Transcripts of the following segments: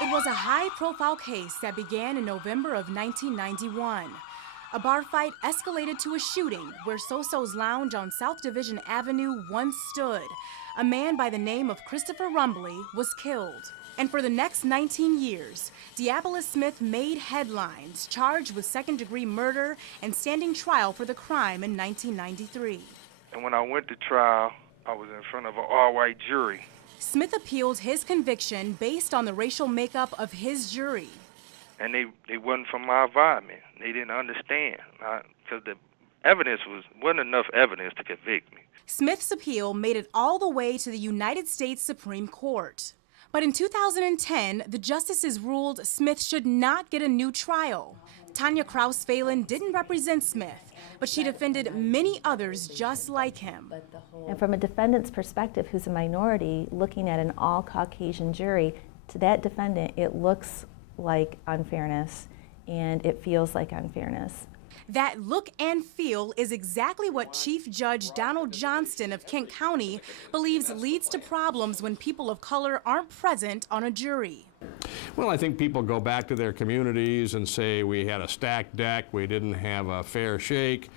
It was a high-profile case that began in November of 1991. A bar fight escalated to a shooting where Soso's Lounge on South Division Avenue once stood. A man by the name of Christopher Rumbly was killed. And for the next 19 years, Diabolus Smith made headlines, charged with second-degree murder and standing trial for the crime in 1993. And when I went to trial, I was in front of an all-white jury. Smith appealed his conviction based on the racial makeup of his jury. And they wasn't from my environment. They didn't understand because the evidence wasn't enough evidence to convict me. Smith's appeal made it all the way to the United States Supreme Court. But in 2010, the justices ruled Smith should not get a new trial. Tanya Kraus Phelan didn't represent Smith, but she defended many others just like him. And from a defendant's perspective, who's a minority, looking at an all-Caucasian jury, to that defendant, it looks like unfairness, and it feels like unfairness. That look and feel is exactly what Chief Judge Donald Johnston of Kent County believes leads to problems when people of color aren't present on a jury. Well, I think people go back to their communities and say we had a stacked deck, we didn't have a fair shake.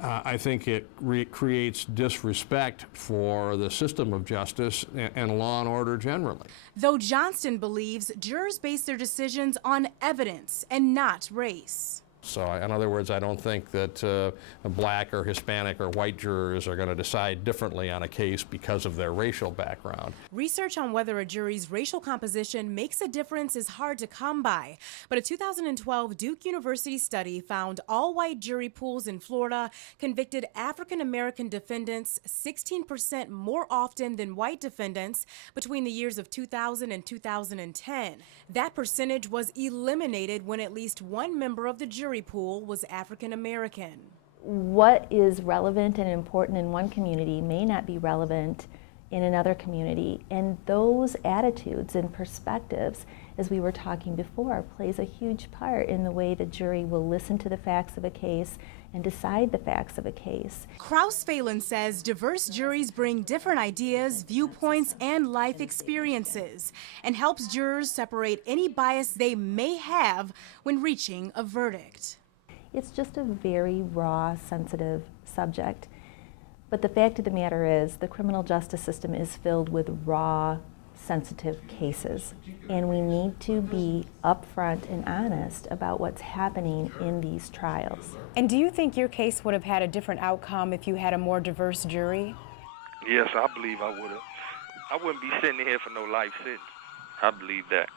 I think it creates disrespect for the system of justice and law and order generally. Though Johnston believes jurors base their decisions on evidence and not race. So, in other words, I don't think that black or Hispanic or white jurors are going to decide differently on a case because of their racial background. Research on whether a jury's racial composition makes a difference is hard to come by, but a 2012 Duke University study found all-white jury pools in Florida convicted African-American defendants 16% more often than white defendants between the years of 2000 and 2010. That percentage was eliminated when at least one member of the jury pool was African American. What is relevant and important in one community may not be relevant in another community, and those attitudes and perspectives, as we were talking before, plays a huge part in the way the jury will listen to the facts of a case and decide the facts of a case. Kraus Phelan says diverse juries bring different ideas, viewpoints, and life experiences, and helps jurors separate any bias they may have when reaching a verdict. It's just a very raw, sensitive subject. But the fact of the matter is, the criminal justice system is filled with raw, sensitive cases, and we need to be upfront and honest about what's happening in these trials. And do you think your case would have had a different outcome if you had a more diverse jury? Yes, I believe I would have. I wouldn't be sitting here for no life sentence. I believe that.